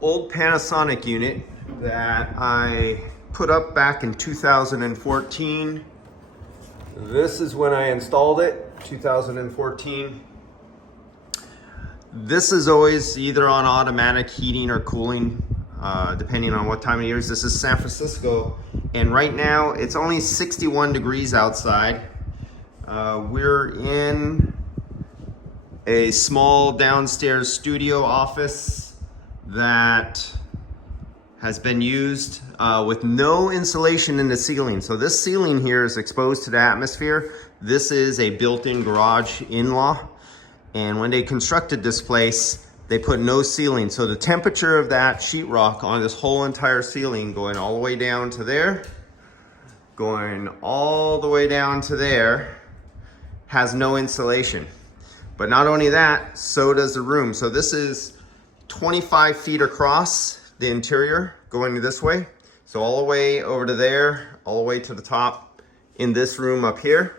old Panasonic unit that I put up back in 2014. This is when I installed it, 2014. This is always either on automatic heating or cooling, depending on what time of year. This is San Francisco, and right now it's only 61 degrees outside. We're in a small downstairs studio office that has been used with no insulation in the ceiling. So this ceiling here is exposed to the atmosphere. This is a built-in garage in-law. And when they constructed this place, they put no ceiling. So the temperature of that sheetrock on this whole entire ceiling, going all the way down to there, going all the way down to there, has no insulation. But not only that, so does the room. So this is 25 feet across the interior going this way. So all the way over to there, all the way to the top in this room up here.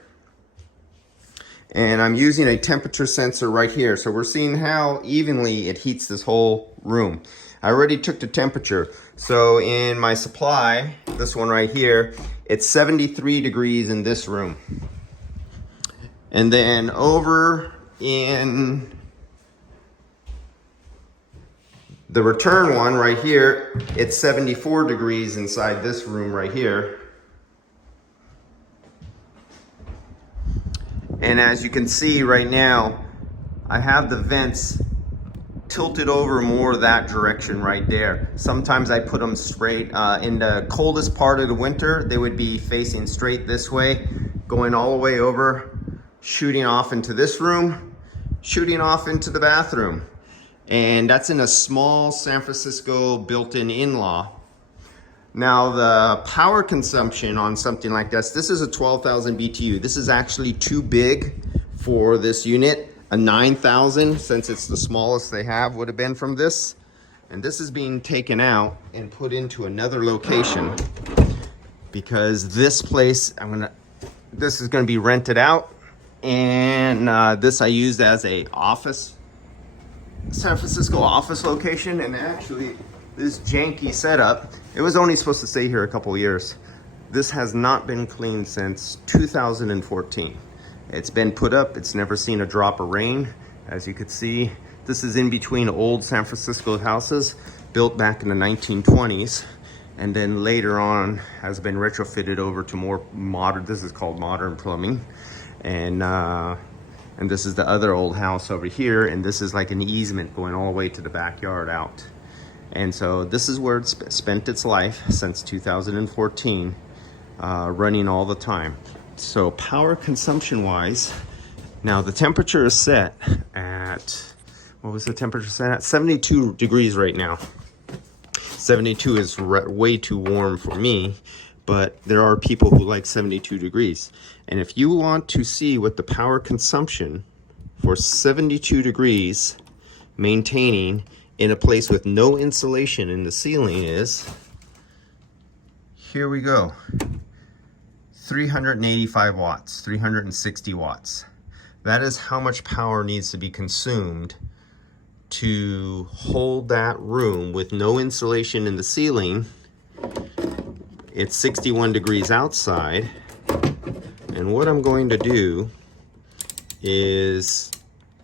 And I'm using a temperature sensor right here. So we're seeing how evenly it heats this whole room. I already took the temperature. So in my supply, this one right here, it's 73 degrees in this room. And then over in the return one right here, it's 74 degrees inside this room right here. And as you can see right now, I have the vents tilted over more that direction right there. Sometimes I put them straight. In the coldest part of the winter, they would be facing straight this way, going all the way over, shooting off into this room, shooting off into the bathroom. And that's in a small San Francisco built-in in-law. Now the power consumption on something like this is a 12,000 BTU. This is actually too big for this unit. A 9,000, since it's the smallest they have, would have been from this. And this is being taken out and put into another location because this place, this is gonna be rented out. And this I used as a office, San Francisco office location. And actually, this janky setup, it was only supposed to stay here a couple years. This has not been cleaned since 2014. It's been put up, it's never seen a drop of rain. As you could see, this is in between old San Francisco houses built back in the 1920s. And then later on has been retrofitted over to more modern, this is called modern plumbing. And this is the other old house over here. And this is like an easement going all the way to the backyard out. And so this is where it's spent its life since 2014, running all the time. So power consumption wise, now the temperature is set at, what was the temperature set at? 72 degrees right now. 72 is way too warm for me, but there are people who like 72 degrees. And if you want to see what the power consumption for 72 degrees maintaining in a place with no insulation in the ceiling is, here we go. 385 watts, 360 watts. That is how much power needs to be consumed to hold that room with no insulation in the ceiling. It's 61 degrees outside. And what I'm going to do is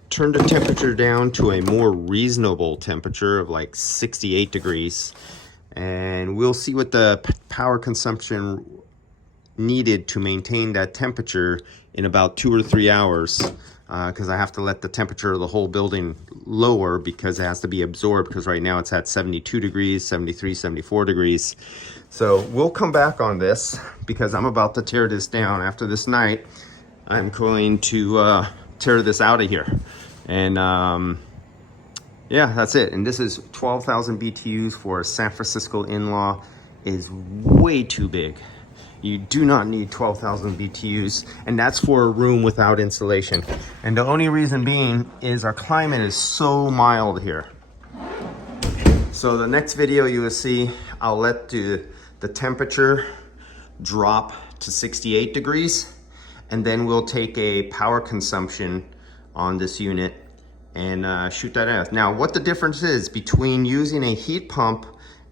turn the temperature down to a more reasonable temperature of like 68 degrees. And we'll see what the power consumption needed to maintain that temperature in about 2 or 3 hours. Because I have to let the temperature of the whole building lower because it has to be absorbed, because right now it's at 72 degrees, 73, 74 degrees. So we'll come back on this because I'm about to tear this down. After this night, I'm going to tear this out of here. And yeah, that's it. And this is 12,000 BTUs for a San Francisco in-law. Is way too big. You do not need 12,000 BTUs, and that's for a room without insulation. And the only reason being is our climate is so mild here. So the next video you will see, I'll let the temperature drop to 68 degrees, and then we'll take a power consumption on this unit and shoot that out. Now, what the difference is between using a heat pump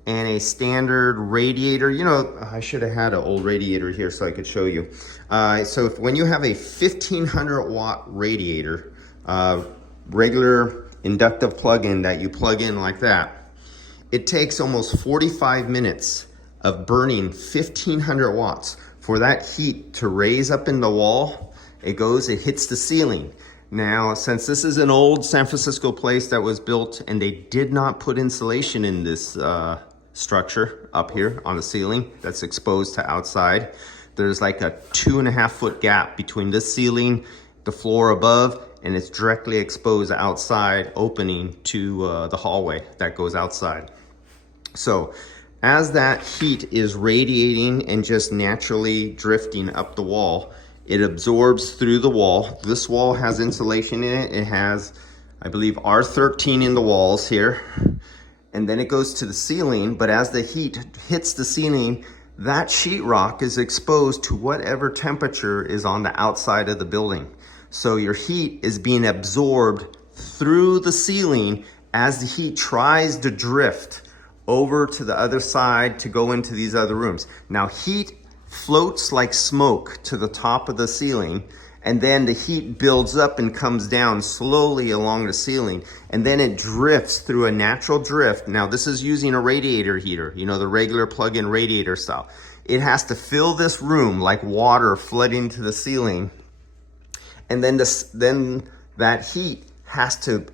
and a standard radiator, you know, I should have had an old radiator here so I could show you. So when you have a 1500 watt radiator, regular inductive plug-in that you plug in like that, it takes almost 45 minutes of burning 1500 watts for that heat to raise up in the wall. It hits the ceiling. Now, since this is an old San Francisco place that was built and they did not put insulation in this structure up here on the ceiling that's exposed to outside, there's like a 2.5 foot gap between this ceiling, the floor above, and it's directly exposed outside, opening to the hallway that goes outside. So as that heat is radiating and just naturally drifting up the wall, it absorbs through the wall. This wall has insulation in it. It has, I believe, R13 in the walls here. And then it goes to the ceiling, but as the heat hits the ceiling, that sheetrock is exposed to whatever temperature is on the outside of the building. So your heat is being absorbed through the ceiling as the heat tries to drift over to the other side to go into these other rooms. Now, heat floats like smoke to the top of the ceiling, and then the heat builds up and comes down slowly along the ceiling, and then it drifts through a natural drift. Now, this is using a radiator heater, you know, the regular plug-in radiator style. It has to fill this room like water flooding to the ceiling, and then that heat has to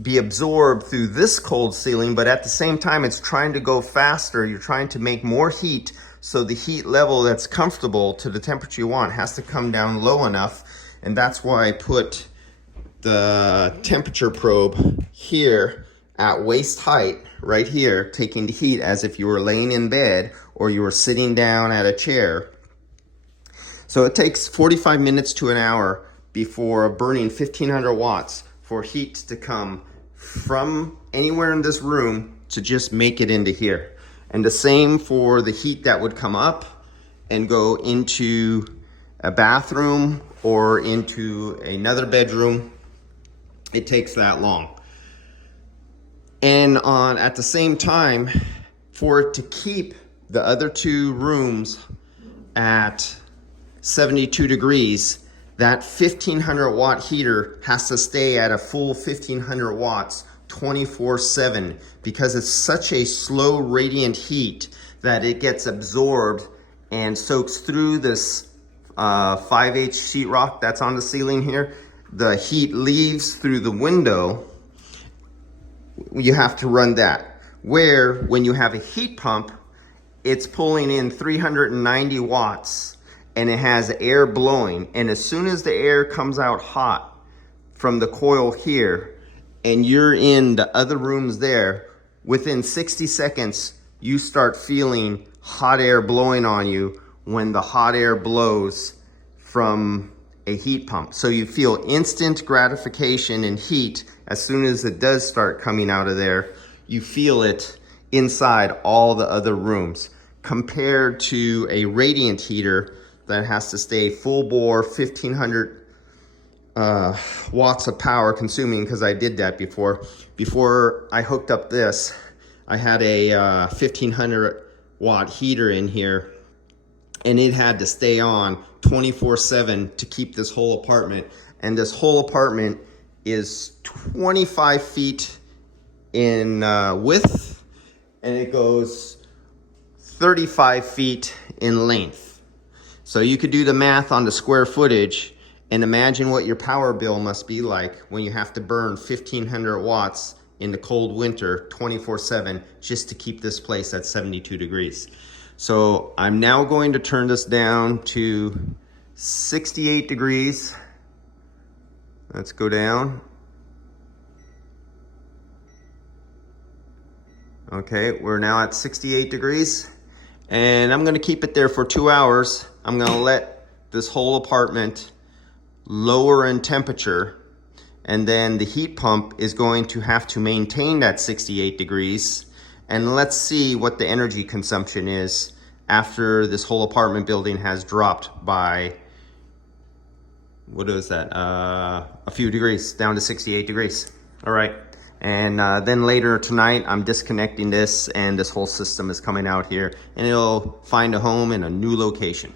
be absorbed through this cold ceiling, but at the same time it's trying to go faster. You're trying to make more heat, so the heat level that's comfortable to the temperature you want has to come down low enough. And that's why I put the temperature probe here at waist height, right here, taking the heat as if you were laying in bed or you were sitting down at a chair. So it takes 45 minutes to an hour before burning 1500 watts for heat to come from anywhere in this room to just make it into here. And the same for the heat that would come up and go into a bathroom or into another bedroom. It takes that long. And at the same time, for it to keep the other two rooms at 72 degrees, that 1500 watt heater has to stay at a full 1500 watts 24/7, because it's such a slow radiant heat that it gets absorbed and soaks through this 5H sheetrock that's on the ceiling here. The heat leaves through the window. You have to run that. Where when you have a heat pump, it's pulling in 390 watts and it has air blowing. And as soon as the air comes out hot from the coil here and you're in the other rooms there, within 60 seconds, you start feeling hot air blowing on you when the hot air blows from a heat pump. So you feel instant gratification and heat as soon as it does start coming out of there. You feel it inside all the other rooms, compared to a radiant heater that has to stay full bore, 1500 watts of power consuming, because I did that before. Before I hooked up this, I had a 1500 watt heater in here, and it had to stay on 24/7 to keep this whole apartment. And this whole apartment is 25 feet in width, and it goes 35 feet in length. So you could do the math on the square footage and imagine what your power bill must be like when you have to burn 1500 watts in the cold winter 24/7 just to keep this place at 72 degrees. So I'm now going to turn this down to 68 degrees. Let's go down. Okay, we're now at 68 degrees, and I'm gonna keep it there for 2 hours. I'm gonna let this whole apartment lower in temperature, and then the heat pump is going to have to maintain that 68 degrees. And let's see what the energy consumption is after this whole apartment building has dropped by what is that? A few degrees, down to 68 degrees. All right. And then later tonight, I'm disconnecting this and this whole system is coming out here and it'll find a home in a new location.